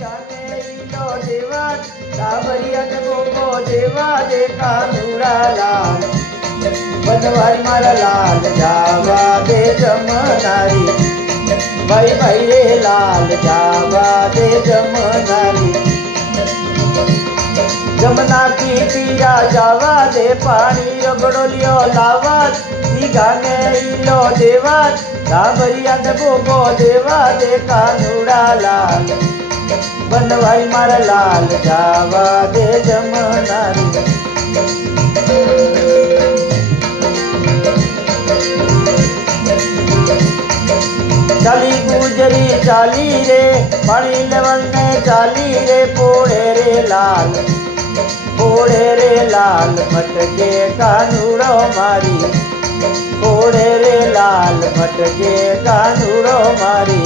गाने लो देवा सावरियन गोगो देवा दे कानूड़ा लाल बनवारी मारा लाल जावा दे जमनारी भाई भाई रे लाल जावा दे जमनारी जमुना की तीरा जावा दे पानी रगड़ो लियो लावा गाने लो देवा सावरिया गोगो देवा दे कानूड़ा लाल बनवाई मारा लाल जावा दे जमनारी चाली गुजरी चाली रे पानी लेवल ने चाली रे पोड़े रे लाल मटके कानूड़ो मारी पोड़े रे लाल मटके कानूड़ो मारी